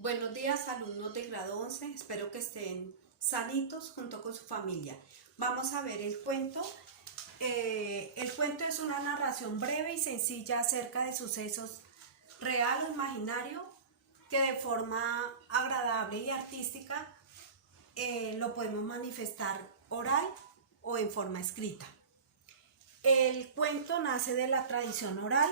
Buenos días, alumnos del grado 11. Espero que estén sanitos junto con su familia. Vamos a ver el cuento. El cuento es una narración breve y sencilla acerca de sucesos real o imaginario que de forma agradable y artística lo podemos manifestar oral o en forma escrita. El cuento nace de la tradición oral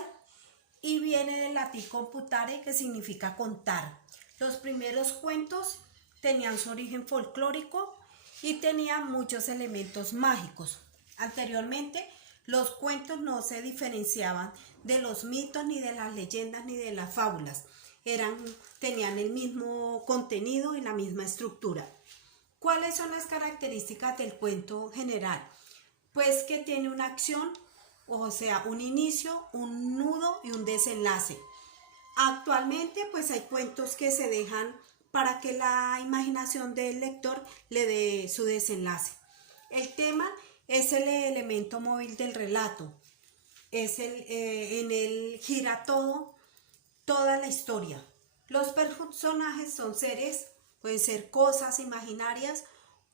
y viene del latín computare, que significa contar. Los primeros cuentos tenían su origen folclórico y tenían muchos elementos mágicos. Anteriormente, los cuentos no se diferenciaban de los mitos, ni de las leyendas, ni de las fábulas. Tenían el mismo contenido y la misma estructura. ¿Cuáles son las características del cuento general? Pues que tiene una acción, o sea, un inicio, un nudo y un desenlace. Actualmente pues hay cuentos que se dejan para que la imaginación del lector le dé su desenlace. El tema es el elemento móvil del relato. En él gira toda la historia. Los personajes son seres, pueden ser cosas imaginarias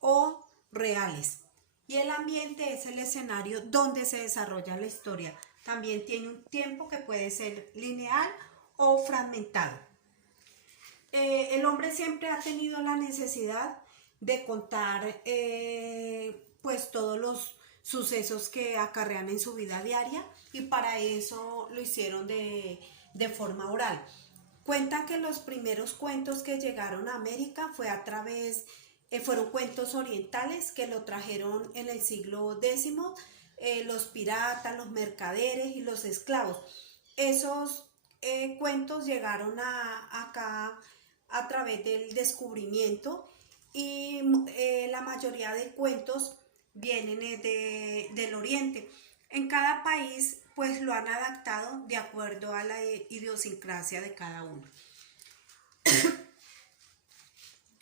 o reales. Y el ambiente es el escenario donde se desarrolla la historia. También tiene un tiempo que puede ser lineal o fragmentado. El hombre siempre ha tenido la necesidad de contar pues todos los sucesos que acarrean en su vida diaria, y para eso lo hicieron de forma oral. Cuentan que los primeros cuentos que llegaron a América fueron cuentos orientales que lo trajeron en el siglo X, los piratas, los mercaderes y los esclavos. Esos cuentos llegaron acá a través del descubrimiento, y la mayoría de cuentos vienen del Oriente. En cada país pues lo han adaptado de acuerdo a la idiosincrasia de cada uno.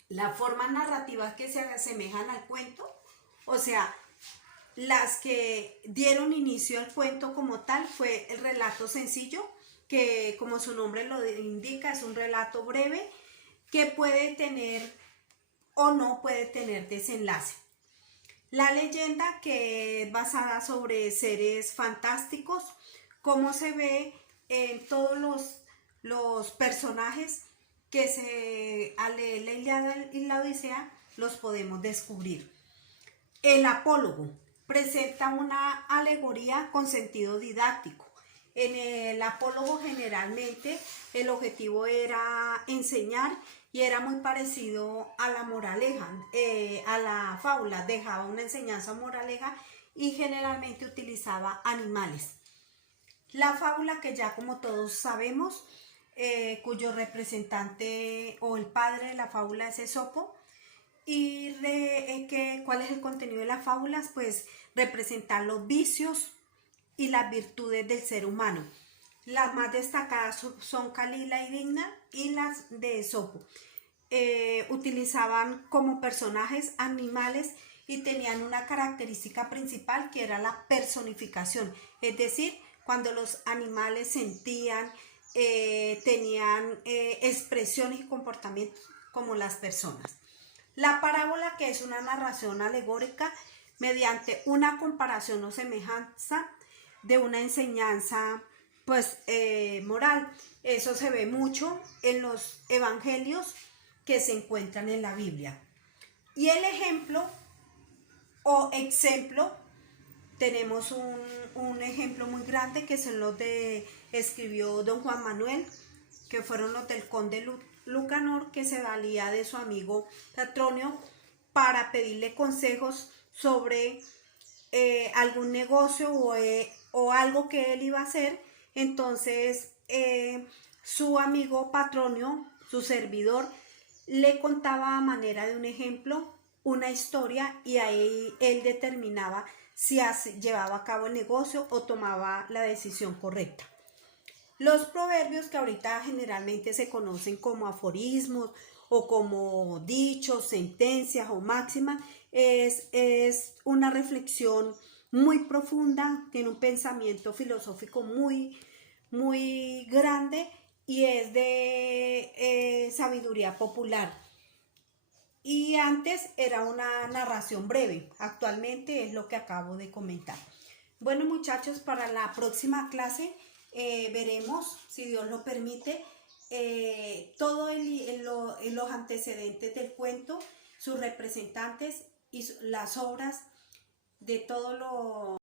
Las formas narrativas que se asemejan al cuento, o sea, las que dieron inicio al cuento como tal, fue el relato sencillo, que como su nombre lo indica, es un relato breve que puede tener o no puede tener desenlace. La leyenda, que es basada sobre seres fantásticos, como se ve en todos los personajes que al leer la Ilíada y la Odisea los podemos descubrir. El apólogo presenta una alegoría con sentido didáctico. En el apólogo generalmente el objetivo era enseñar, y era muy parecido a la moraleja, a la fábula. Dejaba una enseñanza moraleja y generalmente utilizaba animales. La fábula, que ya como todos sabemos, cuyo representante o el padre de la fábula es Esopo. ¿Cuál es el contenido de las fábulas? Pues representar los vicios y las virtudes del ser humano. Las más destacadas son Calila y Digna, y las de Esopo. Utilizaban como personajes animales y tenían una característica principal, que era la personificación. Es decir, cuando los animales sentían, tenían expresiones y comportamientos como las personas. La parábola, que es una narración alegórica mediante una comparación o semejanza de una enseñanza pues moral. Eso se ve mucho en los evangelios que se encuentran en la Biblia. Y el ejemplo o exemplo, tenemos un ejemplo muy grande, que son los de escribió don Juan Manuel, que fueron los del conde Lucanor, que se valía de su amigo Petronio para pedirle consejos sobre algún negocio o algo que él iba a hacer. Entonces su amigo Petronio, su servidor, le contaba a manera de un ejemplo una historia, y ahí él determinaba si llevaba a cabo el negocio o tomaba la decisión correcta. Los proverbios, que ahorita generalmente se conocen como aforismos o como dichos, sentencias o máximas, es una reflexión muy profunda, tiene un pensamiento filosófico muy, muy grande, y es de sabiduría popular. Y antes era una narración breve, actualmente es lo que acabo de comentar. Bueno, muchachos, para la próxima clase veremos, si Dios lo permite, los antecedentes del cuento, sus representantes y las obras de todo lo